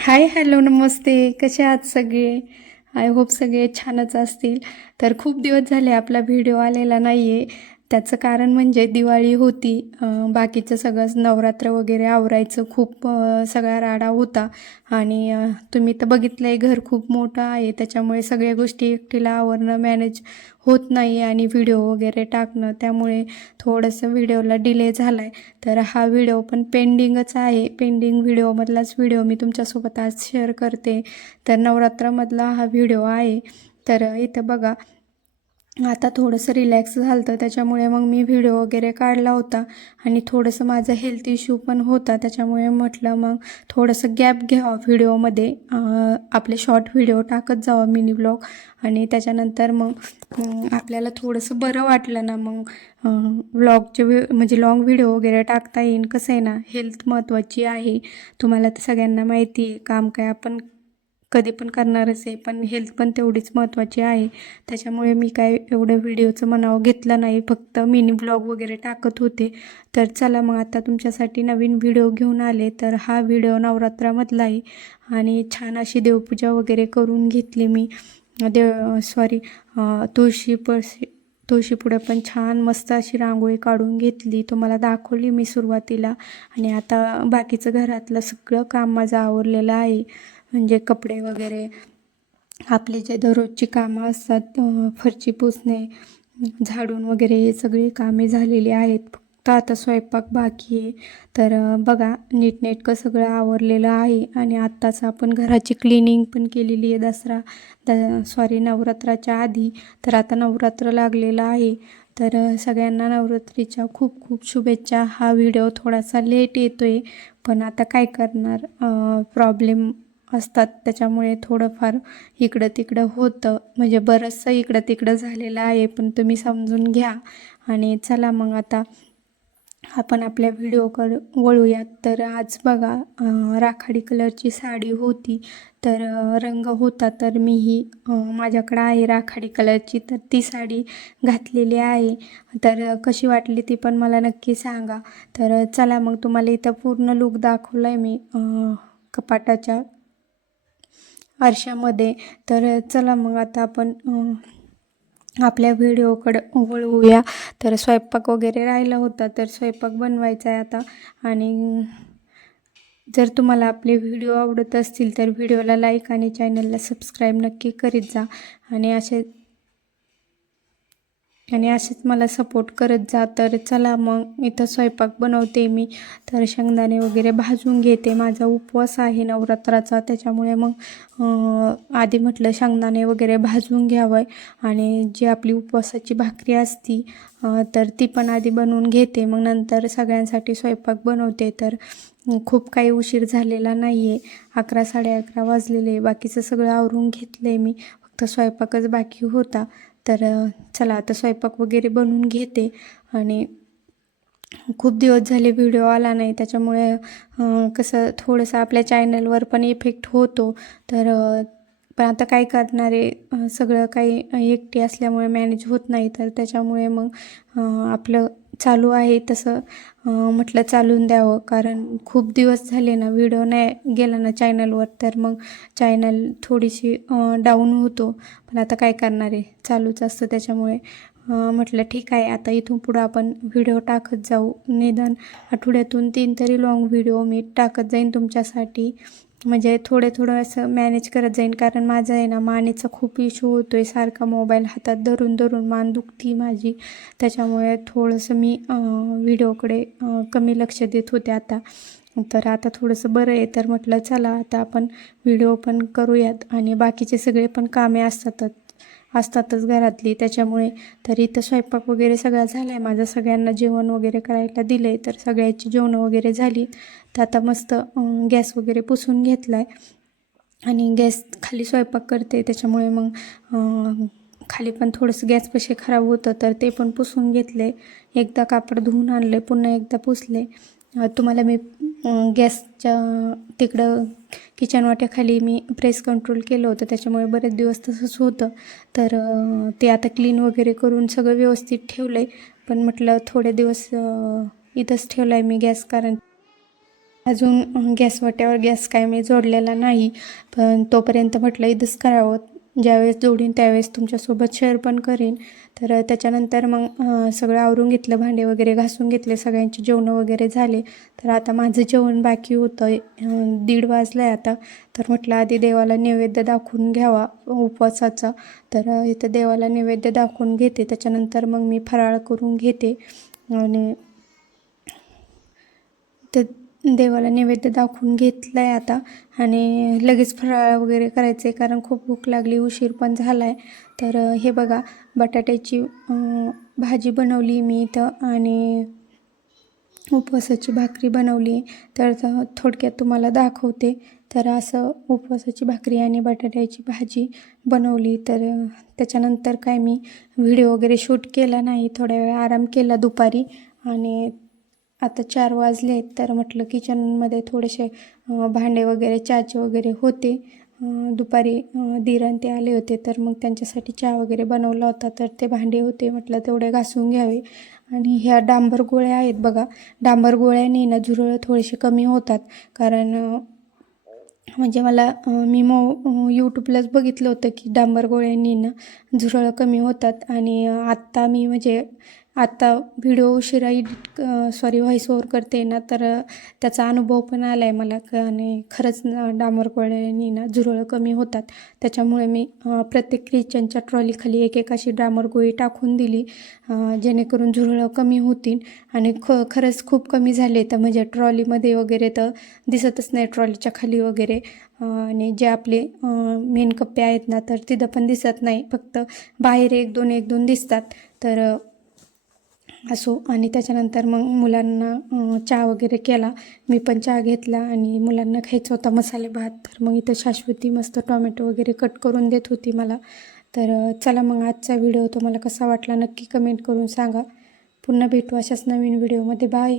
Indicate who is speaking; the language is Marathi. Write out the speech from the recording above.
Speaker 1: हाय हॅलो नमस्ते. कसे आहात सगळे? आय होप सगळे छानच असतील. तर खूप दिवस झाले आपला व्हिडिओ आलेला नाही आहे त्याचं कारण म्हणजे दिवाळी होती. बाकीचं सगळंच नवरात्र वगैरे आवरायचं खूप सगळा राडा होता. आणि तुम्ही तर बघितलं आहे घर खूप मोठं आहे. त्याच्यामुळे सगळ्या गोष्टी एकटीला आवरणं मॅनेज होत नाही आणि व्हिडिओ वगैरे टाकणं. त्यामुळे थोडंसं व्हिडिओला डिले झाला आहे तर हा व्हिडिओ पण पेंडिंगच आहे. पेंडिंग व्हिडिओमधलाच व्हिडिओ मी तुमच्यासोबत आज शेअर करते. तर नवरात्रामधला हा व्हिडिओ आहे. तर इथं बघा आता थोडंसं रिलॅक्स झालं होतं त्याच्यामुळे मग मी व्हिडिओ वगैरे काढला होता. आणि थोडंसं माझं हेल्थ इश्यू पण होता. त्याच्यामुळे म्हटलं मग थोडंसं गॅप घ्यावा व्हिडिओमध्ये आपले शॉर्ट व्हिडिओ टाकत जावा मिनी ब्लॉग आणि त्याच्यानंतर मग आपल्याला थोडंसं बरं वाटलं ना मग व्लॉगचे व्हि म्हणजे लॉंग व्हिडिओ वगैरे टाकता येईल कसं आहे ना हेल्थ महत्त्वाची आहे. तुम्हाला तर सगळ्यांना माहिती आहे. काम काय आपण कधी पण करणारच आहे पण हेल्थ पण तेवढीच महत्त्वाची आहे. त्याच्यामुळे मी काय एवढं व्हिडिओचं म्हणावं घेतलं नाही फक्त मिनी ब्लॉग वगैरे टाकत होते. तर चला मग आता तुमच्यासाठी नवीन व्हिडिओ घेऊन आले तर हा व्हिडिओ नवरात्रामधला आहे. आणि छान अशी देवपूजा वगैरे करून घेतली मी. देव सॉरी तुळशी पळशी तुळशीपुढे पण छान मस्त अशी रांगोळी काढून घेतली. तुम्हाला दाखवली मी सुरुवातीला. आणि आता बाकीचं घरातलं सगळं काम माझं आवरलेलं आहे. म्हणजे कपडे वगैरे. आपले जे दररोजची कामं असतात फरची पुसणे झाडून वगैरे हे सगळी कामे झालेली आहेत. फक्त आता स्वयंपाक बाकी आहे. तर बघा नीटनेटकं सगळं आवरलेलं आहे आणि आत्ताच आपण घराची क्लिनिंग पण केलेली आहे दसरा द सॉरी नवरात्राच्या आधी. तर आता नवरात्र लागलेलं आहे. तर सगळ्यांना नवरात्रीच्या खूप खूप शुभेच्छा. हा व्हिडिओ थोडासा लेट येतो आहे पण आता काय करणार? प्रॉब्लेम असतात. त्याच्यामुळे थोडंफार इकडं तिकडं होतं. म्हणजे बरंचसं इकडं तिकडं झालेलं आहे पण तुम्ही समजून घ्या. आणि चला मग आता आपण आपल्या व्हिडिओकडे वळूयात. तर आज बघा राखाडी कलरची साडी होती. तर रंग होता तर मी ही माझ्याकडं आहे राखाडी कलरची. तर ती साडी घातलेली आहे. तर कशी वाटली ती पण मला नक्की सांगा. तर चला मग तुम्हाला इथं पूर्ण लूक दाखवला आहे मी कपाटाच्या आरशामध्ये. तर चला मग आता आपण आपल्या व्हिडिओकडं वळवूया तर स्वयंपाक वगैरे राहिला होता तर स्वयंपाक बनवायचा आहे आता. आणि जर तुम्हाला आपले व्हिडिओ आवडत असतील तर व्हिडिओला लाईक आणि चॅनलला सबस्क्राईब नक्की करीत जा. आणि असे आणि असेच मला सपोर्ट करत जा. तर चला मग इथं स्वयंपाक बनवते मी. तर शेंगदाणे वगैरे भाजून घेते. माझा उपवास आहे नवरात्राचा. त्याच्यामुळे मग आधी म्हटलं शेंगदाणे वगैरे भाजून घ्यावं. आणि जी आपली उपवासाची भाकरी असती तर ती पण आधी बनवून घेते. मग नंतर सगळ्यांसाठी स्वयंपाक बनवते. तर खूप काही उशीर झालेला नाही आहे अकरा साडे अकरा वाजलेले. बाकीचं सगळं आवरून घेतलं आहे मी. फक्त स्वयंपाकच बाकी होता. तर चला आता स्वयंपाक वगैरे बनवून घेते. आणि खूप दिवस झाले व्हिडिओ आला नाही. त्याच्यामुळे कसं थोडंसं आपल्या चॅनलवर पण इफेक्ट होतो. तर पण आता काय करणारे सगळं काही एकटी असल्यामुळे मॅनेज होत नाही. तर त्याच्यामुळे मग आपलं चालू आहे तसं म्हटलं चालून द्यावं. कारण खूप दिवस झाले ना व्हिडिओ नाही गेला ना चॅनलवर तर मग चॅनल थोडीशी डाऊन होतो. पण आता काय करणार आहे? चालूच असतं त्याच्यामुळे म्हटलं ठीक आहे. आता इथून पुढं आपण व्हिडिओ टाकत जाऊ. निदान आठवड्यातून तीन तरी लॉंग व्हिडिओ मी टाकत जाईन तुमच्यासाठी. म्हणजे थोडे थोडं असं मॅनेज करत जाईन. कारण माझं आहे ना मानेचा खूप इशू होतो आहे सारखा मोबाईल हातात धरून धरून मान दुखती माझी. त्याच्यामुळे थोडंसं मी व्हिडिओकडे कमी लक्ष देत होते आता. तर आता थोडंसं बरं आहे. तर म्हटलं चला आता आपण व्हिडिओ पण करूयात. आणि बाकीचे सगळे पण कामे असतातच. असतातच घरातली. त्याच्यामुळे तर इथं स्वयंपाक वगैरे सगळा झाला आहे माझं सगळ्यांना जेवण वगैरे करायला दिलं आहे तर सगळ्याची जेवणं वगैरे झाली. तर आता मस्त गॅस वगैरे पुसून घेतला आहे आणि गॅस खाली स्वयंपाक करते. त्याच्यामुळे मग खाली पण थोडंसं गॅस पैसे खराब होतं. तर ते पण पुसून घेतले एकदा कापड धुवून आणले पुन्हा एकदा पुसले तुम्हाला मी गॅसच्या तिकडं किचन वाट्याखाली मी प्रेस कंट्रोल केलं होतं. त्याच्यामुळे बरेच दिवस तसंच होतं. तर ते आता क्लीन वगैरे करून सगळं व्यवस्थित ठेवलं आहे पण म्हटलं थोडे दिवस इथंच ठेवलं आहे मी गॅस कारण अजून गॅस वाट्यावर गॅस काय मी जोडलेला नाही. पण तोपर्यंत म्हटलं इथंच करावं. ज्यावेळेस जोडीन त्यावेळेस तुमच्यासोबत शेअर पण करीन. तर त्याच्यानंतर मग सगळं आवरून घेतलं भांडे वगैरे घासून घेतले सगळ्यांचे जेवणं वगैरे झाले. तर आता माझं जेवण बाकी होतं दीड वाजलं आहे आता. तर म्हटलं आधी देवाला नैवेद्य दाखवून घ्यावा उपवासाचा. तर इथं देवाला नैवेद्य दाखवून घेते. त्याच्यानंतर मग मी फराळ करून घेते. आणि तर देवाला नैवेद्य दाखवून घेतलं आहे आता. आणि लगेच फराळ वगैरे करायचं आहे कारण खूप भूक लागली उशीर पण झाला आहे तर हे बघा बटाट्याची भाजी बनवली मी इथं आणि उपवासाची भाकरी बनवली. तर थोडक्यात तुम्हाला दाखवते. तर असं उपवासाची भाकरी आणि बटाट्याची भाजी बनवली. तर त्याच्यानंतर काय मी व्हिडिओ वगैरे शूट केला नाही. थोड्या वेळ आराम केला दुपारी. आणि आता चार वाजले आहेत तर म्हटलं किचनमध्ये थोडेसे भांडे वगैरे चहाचे वगैरे होते. दुपारी अं, ते आले होते तर मग त्यांच्यासाठी चहा वगैरे बनवला होता तर ते भांडे होते म्हटलं तेवढे घासून घ्यावे. आणि ह्या डांबर गोळ्या आहेत बघा डांबर गोळ्याने ना झुरळ थोडेसे कमी होतात. कारण म्हणजे मला मी मो यूट्यूबलाच बघितलं होतं की डांबर गोळ्यांनी ना झुरळं कमी होतात. आणि आत्ता मी म्हणजे आत्ता व्हिडिओ उशिरा एडिट सॉरी व्हॉइस ओवर करते ना तर त्याचा अनुभव पण आला आहे मला. क आणि खरंच ना डांबर गोळ्यांनी ना झुरळं कमी होतात. त्याच्यामुळे मी प्रत्येक किचनच्या ट्रॉलीखाली एक एक अशी डांबर गोळी टाकून दिली जेणेकरून झुरळं कमी होतील. आणि ख खरंच खूप कमी झाले तर म्हणजे ट्रॉलीमध्ये वगैरे तर दिसतच नाही ट्रॉलीच्या खाली वगैरे. आणि जे आपले मेन कप्पे आहेत ना तर तिथं पण दिसत नाही. फक्त बाहेर एक दोन एक दोन दिसतात. तर असो आणि त्याच्यानंतर मग मुलांना चहा वगैरे केला. मी पण चहा घेतला आणि मुलांना खायचा होता मसाले भात. तर मग इथं शाश्वती मस्त टोमॅटो वगैरे कट करून देत होती मला. तर चला मग आजचा व्हिडिओ तुम्हाला कसा वाटला नक्की कमेंट करून सांगा. पुन्हा भेटू अशाच नवीन व्हिडिओमध्ये. बाय